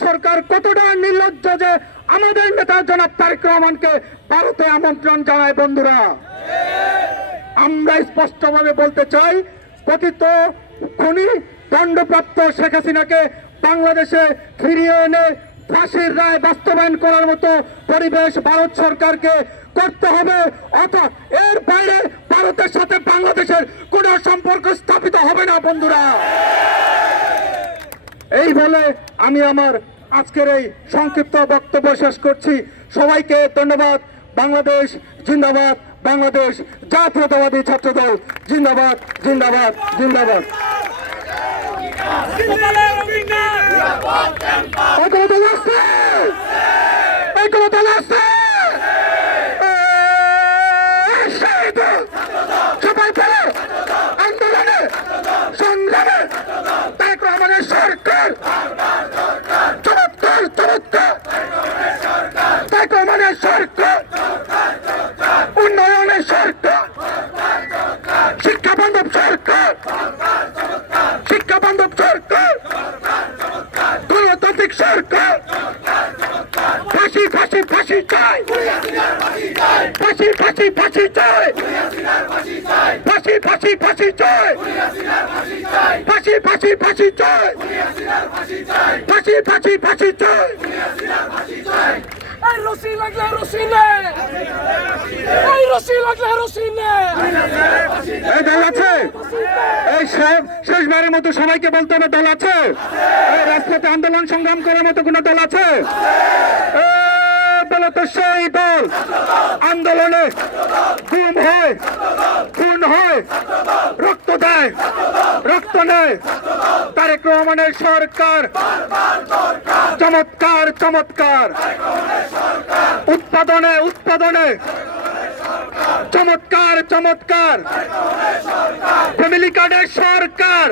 সরকার কতটা নির্লজ্জ যে আমাদের নেতা জনাব তারেক রহমানকে ভারতে আমন্ত্রণ জানায়। বন্ধুরা, আমরা স্পষ্টভাবে বলতে চাই, পতিত খুনি দণ্ডপ্রাপ্ত শেখ হাসিনাকে বাংলাদেশে ফিরিয়ে এনে ফাঁসির রায় বাস্তবায়ন করার মতো পরিবেশ ভারত সরকারকে করতে হবে। অর্থাৎ এর বাইরে ভারতের সাথে বাংলাদেশের কোনো সম্পর্ক স্থাপিত হবে না। বন্ধুরা, এই বলে আমি আমার আজকের এই সংক্ষিপ্ত বক্তব্য শেষ করছি। সবাইকে ধন্যবাদ। বাংলাদেশ জিন্দাবাদ, বাংলাদেশ জাতীয়তাবাদী ছাত্রদল জিন্দাবাদ, জিন্দাবাদ, জিন্দাবাদ। আন্দোলনে সংগ্রামে তারেক রহমানের সরকার চমৎকার, চমৎকার তারেক রহমানের সরকার, উন্নয়নের সরকার, শিক্ষা বান্ধব সরকার, শিক্ষা বান্ধব সরকার, গণতান্ত্রিক সরকার। ফাঁসি, ফাঁসি, ফাঁসি চাই, ফাঁসি, ফাঁসি, ফাঁসি চাই, ফাঁসি, ফাঁসি, ফাঁসি চাই, ফাঁসি, ফাঁসি, ফাঁসি চাই, ফাঁসি, ফাঁসি, ফাঁসি চাই। রশি লাগলে রশি নে, এই রশি লাগলে রশি নে। এই দল আছে, এই শেষবারের মতো সবাইকে বলতে হবে, দল আছে? এই রাজপথে আন্দোলন সংগ্রাম করার মতো কোন দল আছে? দল তো সেই দল আন্দোলনে গুম হয়, খুন হয়, রক্ত দেয়, রক্ত নেয়। তারেক রহমানের সরকার চমৎকার, চমৎকার উৎপাদনে, উৎপাদনে চমৎকার, চমৎকার ফ্যামিলি কার্ডের সরকার,